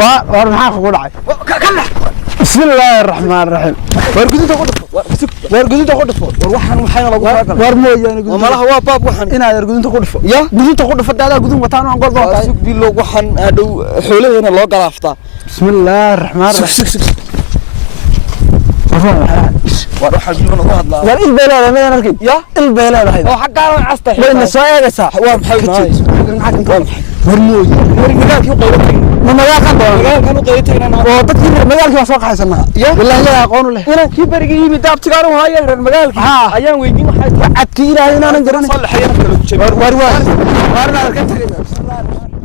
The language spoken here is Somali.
وارمحاك ودعي بسم الله الرحمن الرحيم ورقدته قدفو وروحان وحين لو ورمويان وما له هو باب وحن إن يرقدته قدفو يا قدته قدفو هذا قدوم وطانو عن قلبه سوق دي لو وحن ادو خولهنا لو غلافتا بسم الله الرحمن الرحيم وروح حجلنا ku hadlaa war il beelada ma arkay ya il beelada oo xaqaan casta wayna soo eegaysa waa maxay warmooy magaalkii qeybtay magaalkan u qeybtayna oo dadkii magaalkii soo qaxaysana wallahi la aqoon u leh inaan kii bariga yimid daabtigaan u haayay reer magaalkii ayaan weydiin waxay cadkii ilaahay inaan garan صلح يا war war war ka tagay